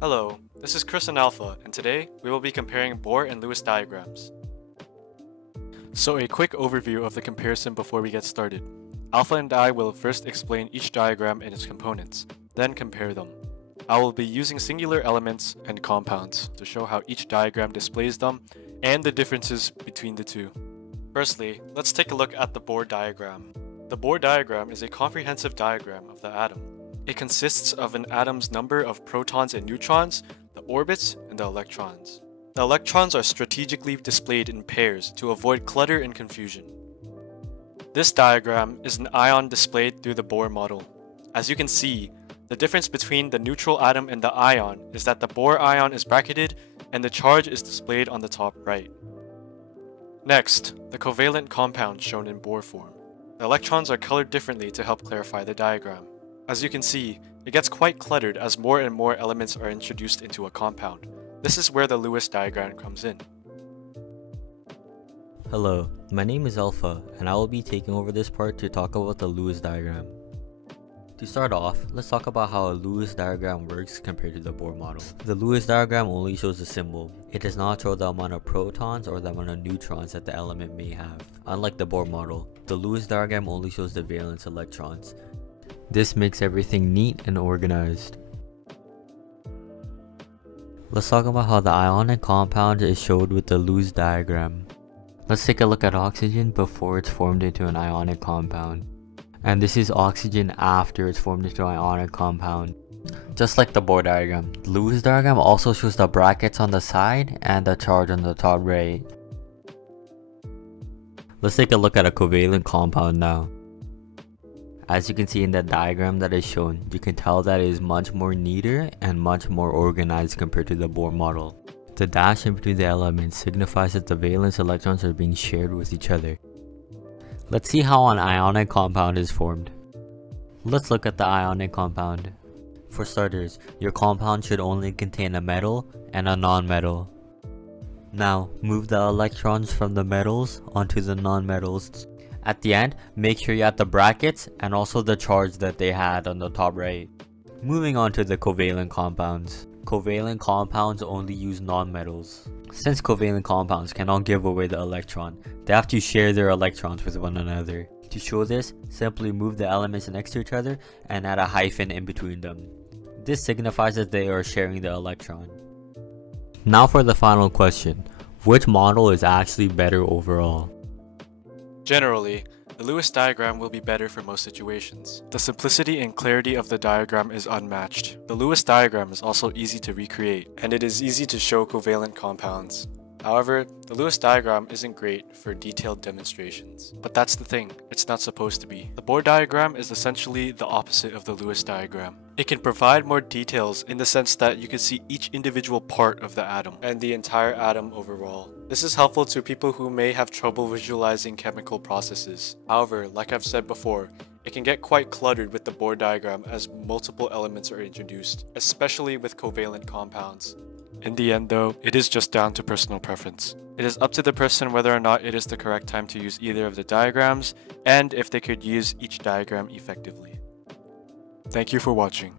Hello, this is Chris and Alpha, and today we will be comparing Bohr and Lewis diagrams. So a quick overview of the comparison before we get started. Alpha and I will first explain each diagram and its components, then compare them. I will be using singular elements and compounds to show how each diagram displays them and the differences between the two. Firstly, let's take a look at the Bohr diagram. The Bohr diagram is a comprehensive diagram of the atom. It consists of an atom's number of protons and neutrons, the orbits, and the electrons. The electrons are strategically displayed in pairs to avoid clutter and confusion. This diagram is an ion displayed through the Bohr model. As you can see, the difference between the neutral atom and the ion is that the Bohr ion is bracketed and the charge is displayed on the top right. Next, the covalent compound shown in Bohr form. The electrons are colored differently to help clarify the diagram. As you can see, it gets quite cluttered as more and more elements are introduced into a compound. This is where the Lewis diagram comes in. Hello, my name is Alpha, and I will be taking over this part to talk about the Lewis diagram. To start off, let's talk about how a Lewis diagram works compared to the Bohr model. The Lewis diagram only shows a symbol. It does not show the amount of protons or the amount of neutrons that the element may have. Unlike the Bohr model, the Lewis diagram only shows the valence electrons. This makes everything neat and organized. Let's talk about how the ionic compound is showed with the Lewis diagram. Let's take a look at oxygen before it's formed into an ionic compound. And this is oxygen after it's formed into an ionic compound. Just like the Bohr diagram, the Lewis diagram also shows the brackets on the side and the charge on the top right. Let's take a look at a covalent compound now. As you can see in the diagram that is shown, you can tell that it is much more neater and much more organized compared to the Bohr model. The dash in between the elements signifies that the valence electrons are being shared with each other. Let's see how an ionic compound is formed. Let's look at the ionic compound. For starters, your compound should only contain a metal and a non-metal. Now, move the electrons from the metals onto the non-metals. At the end, make sure you add the brackets and also the charge that they had on the top right. Moving on to the covalent compounds. Covalent compounds only use nonmetals. Since covalent compounds cannot give away the electron, they have to share their electrons with one another. To show this, simply move the elements next to each other and add a hyphen in between them. This signifies that they are sharing the electron. Now for the final question. Which model is actually better overall? Generally, the Lewis diagram will be better for most situations. The simplicity and clarity of the diagram is unmatched. The Lewis diagram is also easy to recreate, and it is easy to show covalent compounds. However, the Lewis diagram isn't great for detailed demonstrations. But that's the thing, it's not supposed to be. The Bohr diagram is essentially the opposite of the Lewis diagram. It can provide more details in the sense that you can see each individual part of the atom and the entire atom overall. This is helpful to people who may have trouble visualizing chemical processes. However, like I've said before, it can get quite cluttered with the Bohr diagram as multiple elements are introduced, especially with covalent compounds. In the end though, it is just down to personal preference. It is up to the person whether or not it is the correct time to use either of the diagrams, and if they could use each diagram effectively. Thank you for watching.